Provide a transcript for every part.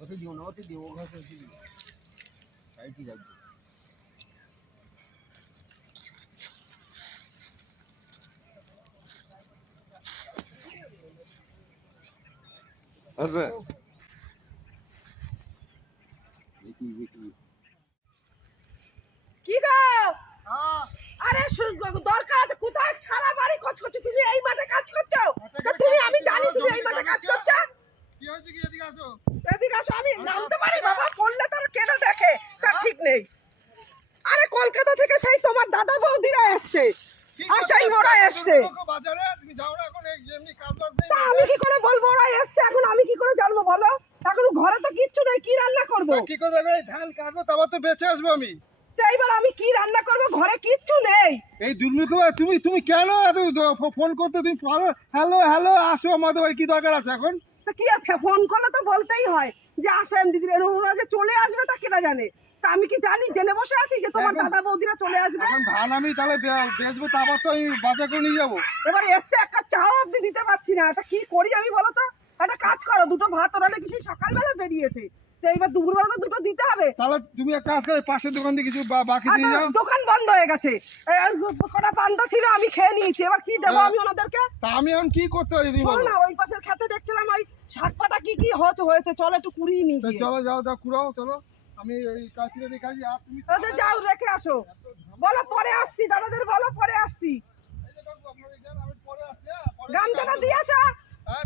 ওতে দিও না ওতে দিও ও ঘাসে ওতে দিও সাইডে রাখবে আসবে দেখি দেখি কি গো আরে সু- দরকার আছে কোথায় সারা বাড়ি কাজ করছ? তুমি এই মাঠে কাজ করছ? তুমি আমি জানি তুমি এই মাঠে কাজ করছ। কি হয়েছে কি? এদিকে আসো। এদিকে আসো আমি নামতে পারি? বাবা পড়লে তার কেন দেখে। তার ঠিক নেই। আরে কলকাতা থেকে সেই তোমার দাদা বৌদিরা এসছে। আর সেই ওরা এসছে। বাজারে তুমি যাও না এখন এই এমনি কাজ বাজ আমি কি করে বলব? ওরা এসছে এখন আমি কি করে জানব বলো? এখন ঘরে তো কিচ্ছু নেই কি রান্না করব? কি করবে? ধান কাটবো তারপর তো বেঁচে আসব আমি। আমি কি রান্না করব? ঘরে কিচ্ছু নেই। এই দুর্নীতি তুমি তুমি কেন এত ফোন করতে? তুমি পারো? হ্যালো হ্যালো আসো আমাদের বাড়ি কি দরকার আছে এখন? তা কি আর ফোন করলে তো বলতেই হয় যে আসেন দিদি ওরা যে চলে আসবে তা কেনা জানে? তা আমি কি জানি? জেনে বসে আছি যে তোমার দাদা বৌদিরা চলে আসবে। এখন ধান আমি তাহলে বেচবো তারপর তো আমি বাজার করে নিয়ে যাব। এবার এসছে একটা চাও অব্দি দিতে পারছি না। কি করি আমি বলো তো? একটা কাজ করো দুটো ভাত ওরালে কিছু সকালবেলা বেরিয়েছে। এইবার দুপুরবেলা দুটো দিতে হবে। তাহলে তুমি এক কাজ করে পাশের দোকান থেকে কিছু বাকি দিয়ে যাও। দোকান বন্ধ হয়ে গেছে। কটা পান্তা ছিল আমি খেয়ে নিয়েছি। এবার কি দেবো হ্যাঁ। আমি ওনাদেরকে? তা আমি এখন কি করতে পারি তুমি বলো। না ওই পাশের খেতে দেখছিলাম ওই শাক পাতা কি কি হচ্ছে হয়েছে চলো একটু কুড়িয়ে গিয়ে। চলো যাও যাও কুড়াও চলো। আমি এই কাছিরে রেখে আসি আর তুমি যাও রেখে আসো। বলো পরে আসছি দাদাদের বলো পরে আসছি। গামছাটা দিয়ে আসো। হ্যাঁ,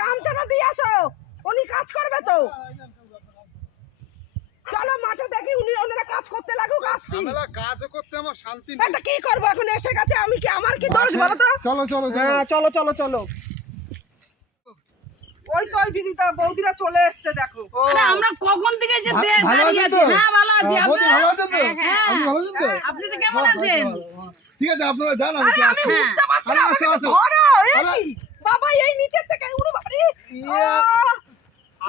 গামছাটা দিয়ে আসো। উনি কাজ করবে তো। হ্যাঁ। চলো মাঠে দেখি উনি ওনারা কাজ করতে লাগুক আসছি। কাজও করতে আমার শান্তি নেই। কি করব এখন? এসে গেছে আমি কি আমার কি দোষ বলো তো? চলো চলো হ্যাঁ চলো চলো চলো। ওই তো ওই দিদি তা বৌদিরা চলে এসছে দেখো। আরে আমরা কখন থেকে যে দে- দাঁড়িয়ে আছি? হ্যাঁ ভালো আছি। হ্যাঁ, বৌদি আপনারা ভালো আছেন তো? হ্যাঁ। আপনি ভালো আছেন তো? আপনি তো কেমন আছেন? ঠিক আছে আপনারা যান আমি আরে আমি হ্যাঁ। উঠতে পারছি না আমাকে ধরো বাবা এই নিচের থেকে উড়ে বাড়ি।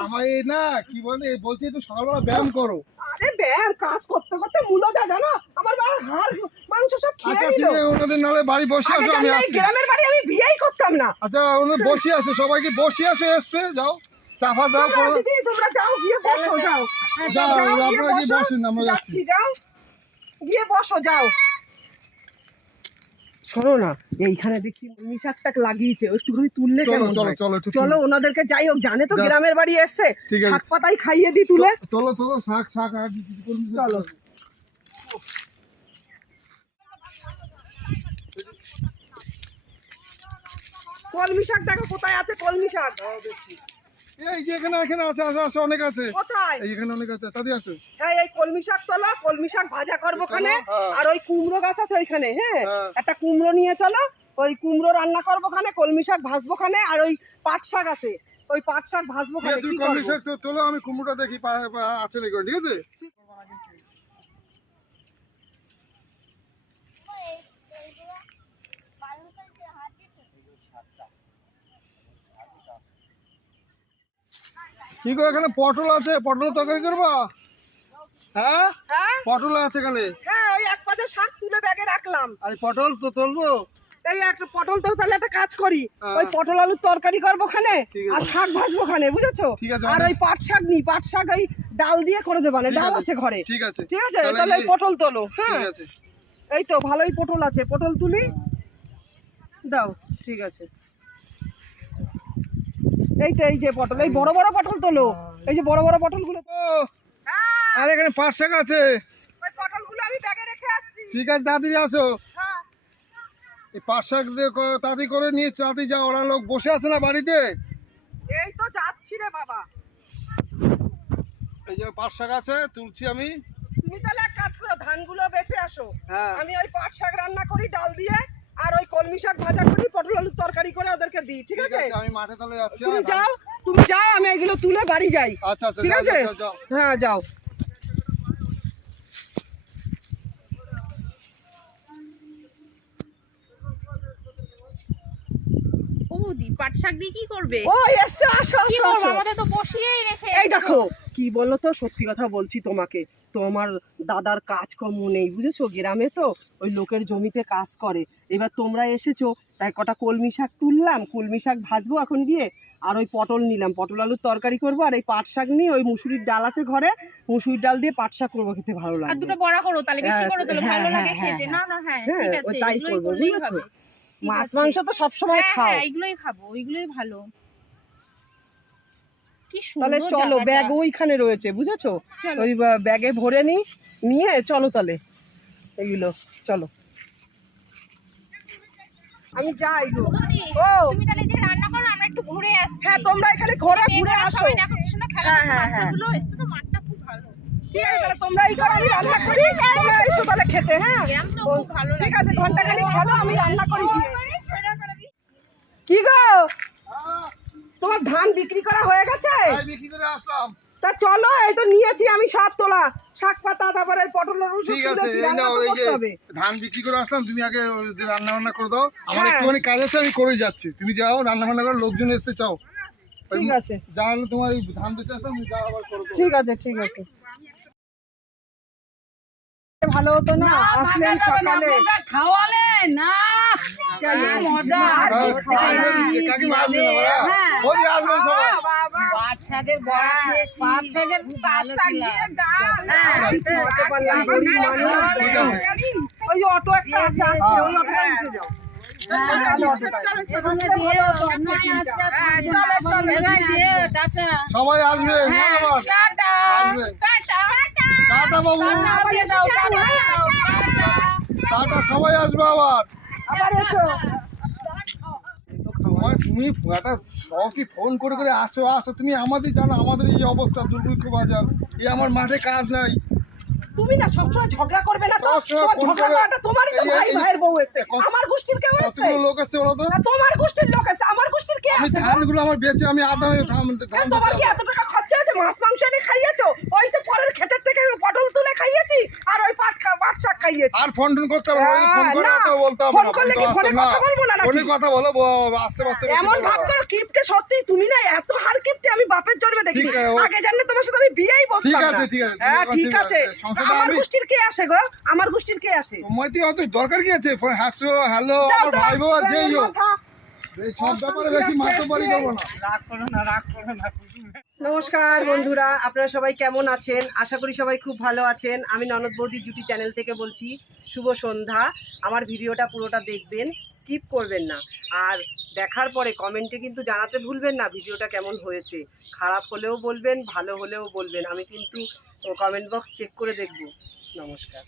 আমার না কি বলে বলছি একটু সকালবেলা ব্যায়াম করো। আরে ব্যায়াম কাজ করতে করতে মূলো দা জানো আমার বাবা হাড় মাংস সব খেয়ে আচ্ছা নিল। তুমি ওনাদের নালে বাড়ি বসে আসো আমি আসছি। গ্রামের বাড়ি আমি বিয়েই করতাম না। আচ্ছা ওনাদের বসে আসো সবাইকে বসে আসো এসছে? যাও চাপা দাও করো। তোমরা যাও গিয়ে বসো যাও। যাও আপনারা কি বসেন আমরা যাচ্ছি। যাও। গিয়ে বসো যাও। শোনো না এইখানে দেখি কলমি শাকটাক লাগিয়েছে একটুখানি তুললে চলো চলো চলো চলো ওনাদেরকে যাই হোক জানে তো গ্রামের বাড়ি এসছে শাক পাতাই খাইয়ে দি তুলে। চলো চলো শাক শাক। চলো। কলমি শাক দেখো কোথায় আছে? কলমি শাক। এই যে এখানে এখানে আছে আছে আছে অনেক আছে। কোথায়? এই এখানে অনেক আছে। তাদের আসো। এই এই কলমি শাক তোলো কলমি শাক ভাজা করব ওখানে। হ্যাঁ। আর ওই কুমড়ো গাছ আছে ওইখানে হ্যাঁ। হ্যাঁ। একটা কুমড়ো নিয়ে চলো ওই কুমড়ো রান্না করব ওখানে কলমি শাক ভাজবো ওখানে আর ওই পাট শাক আছে। ওই পাট শাক ভাজবো ওখানে তুমি কি শাক তোলো আমি কুমড়োটা দেখি আছে নাকি ঠিক আছে? কি গো এখানে পটল আছে? পটল তরকারি করবা? হ্যাঁ? হ্যাঁ? পটল আছে এখানে। হ্যাঁ ওই এক পাশে শাক তুলে ব্যাগে রাখলাম। আর পটল তো তুলবো। এই একটা পটল তো তাহলে একটা কাজ করি। হ্যাঁ। ওই পটল আলুর তরকারি করব ওখানে আর শাক ভাজবো ওখানে বুঝেছ? আর ওই পাট শাক নি পাট শাক ওই ডাল দিয়ে করে দেবো না ডাল আছে, ঘরে। ঠিক আছে। ঠিক আছে? তাহলে ওই পটল তোলো হ্যাঁ। এই তো ভালোই পটল আছে। পটল তুলি দাও ঠিক আছে। এই তো এই যে পটল এই বড় বড় পটল তোলো। এই যে বড় বড় পটলগুলো। আর এখানে পাট শাক আছে। ঠিক আছে তাড়াতাড়ি আসো। হ্যাঁ। এই পাট শাক তাড়াতাড়ি করে নিয়ে তাড়াতাড়ি যাও ওরা লোক বসে আছে না বাড়িতে? এই তো যাচ্ছি রে বাবা। এই যে পাট শাক আছে তুলছি আমি। তুমি তাহলে এক কাজ করো ধানগুলো বেঁচে আসো। হ্যাঁ। আমি ওই পাট শাক রান্না করি ডাল দিয়ে। আর ওই কলমি শাক ভাজা করি পটল আলুর তরকারি করে ওদেরকে দিই ঠিক আছে? আমি মাঠে তাহলে যাচ্ছি তুমি হ্যাঁ? যাও তুমি যাও আমি এগুলো তুলে বাড়ি যাই আচ্ছা আচ্ছা ঠিক আছে। হ্যাঁ যাও। বৌদি পাট শাক দিয়ে কি করবে? ও আসো আসো আসো। আমাদের তো বসিয়েই রেখে এই দেখো কি বলো তো সত্যি কথা বলছি তোমাকে। তোমার দাদার কাজকর্ম নেই বুঝেছ? গ্রামে তো ওই লোকের জমিতে কাজ করে। এবার তোমরা এসেছ তাই কটা কলমি শাক তুললাম কলমি শাক ভাজবো এখন গিয়ে আর ওই পটল নিলাম। পটল আলুর তরকারি করব আর এই পাট শাক নিয়ে ওই মুসুরির ডাল আছে ঘরে মুসুরির ডাল দিয়ে পাট শাক করব খেতে ভালো লাগবে। দুটো বড়া করো তাহলে বেশি হ্যাঁ, করো তাহলে হ্যাঁ, ভালো লাগে হ্যাঁ, খেতে। না না হ্যাঁ ঠিক আছে তাই করব, বুঝেছ? মাছ মাংস তো সবসময় খাও। হ্যাঁ, এইগুলোই খাব ওইগুলোই ভালো। তাহলে চলো ব্যাগ ওইখানে রয়েছে বুঝেছ? ওই ব্যাগে ভরে নি নিয়ে চলো তাহলে। এগুলো চলো। আমি যাই গো। ও! তুমি তাহলে যে রান্না করো আমরা একটু ঘুরে আসছি হ্যাঁ তোমরা এখানে ঘোরা ঘুরে আসো। দেখো কি সুন্দর খেলা হ্যাঁ, হ্যাঁ, হ্যাঁ। বাচ্চাগুলো এসছে তো মাঠটা খুব ভালো। ঠিক আছে তাহলে তোমরা এই করো আমি রান্না করি তোমরা এসো তাহলে খেতে হ্যাঁ? ঠিক আছে ঘণ্টা খানিক খেলো আমি রান্না করি কি গো? তোমার ধান বিক্রি করা হয়ে গেছে? বিক্রি করে আসলাম। তা চলো এই তো নিয়েছি আমি সব তোলা। শাক পাতা তারপরে পটল ঠিক আছে এই নাও এই যে ধান বিক্রি করে আসলাম তুমি আগে রান্না বান্না করে দাও। আমার হ্যাঁ। একটুখানি কাজ আছে আমি করে যাচ্ছি। তুমি যাও রান্না বান্না করে লোকজন এসে চাও। ঠিক আছে। যা হলো তোমার এই ধান বেঁচে আসলাম তুমি যা আবার করো। ঠিক আছে ঠিক আছে। ভালো হতো না আসলেন সকালে। খাওয়ালে না। হ্যাঁ? হ্যাঁ। সবাই বড়া খেয়েছি হ্যাঁ আছে। ওই অটো একটা আছে ওই অটোটা যাও। হ্যাঁ সবাই আসবে হ্যাঁ টাটা আসবে। টাটা টাটা বাবু টাটা সবাই আসবে আবার আবার এসো। তুমি একটা সবই ফোন করে করে আসো আসো। তুমি আমাদের জানো আমাদের এই অবস্থা দুর্ভিক্ষ বাজার। এই আমার মাঠে কাজ নাই। তুমি না সবসময় ঝগড়া করবে না তো? ঝগড়া করাটা তোমারই তো ভাই ভাইয়ের বউ কত- আমার গোষ্ঠীর কেউ এসছে কতগুলো লোক এসছে বলো তো? না, তোমার গোষ্ঠীর লোক এসছে আমার গোষ্ঠীর কে আছে? গো? ধানগুলো আমার বেচে আমি আধা হয়ে তোমার কি এত টাকা খরচা হয়েছে? মাছ মাংস এনে খাইয়েছো? ওই তো পরের ক্ষেতের থেকে আমি পটল তুলে খাইয়েছি আর ওই পাট খা- পাট শাক খাইয়েছি। আর ফোন টোন করতে হবে ফোন হ্যাঁ, করে অত বলতে হবে ফোন করলে কি তো ফোনে কথা বলব না? ফোনে কথা বলো আস্তে আস্তে এমন ভাব। করো কিপটে সত্যি তুমি না এত হার কিপটে আমি বাপের জন্মে দেখিনি। আছে, ও- আগে জানলে তোমার সাথে আমি বিয়েই বসতাম ঠিক আছে, ঠিক আছে, হ্যাঁ ঠিক আছে, আছে। আমার গোষ্ঠীর কে আসে গো? আমার গোষ্ঠীর কে আসে? তোমার তো অত দরকার কি আছে? ফোন হাসো হ্যালো আমার ভাই বোন যেই এই হোক কথা। এই সব ব্যাপারে বেশি মাতবাড়ি করব না। নমস্কার বন্ধুরা আপনারা সবাই কেমন আছেন? আশা করি সবাই খুব ভালো আছেন। আমি ননদ বৌদি জুটি চ্যানেল থেকে বলছি শুভ সন্ধ্যা। আমার ভিডিওটা পুরোটা দেখবেন। স্কিপ করবেন না। আর দেখার পরে কমেন্টে কিন্তু জানাতে ভুলবেন না ভিডিওটা কেমন হয়েছে। খারাপ হলেও বলবেন, ভালো হলেও বলবেন। আমি কিন্তু কমেন্ট বক্স চেক করে দেখব। নমস্কার।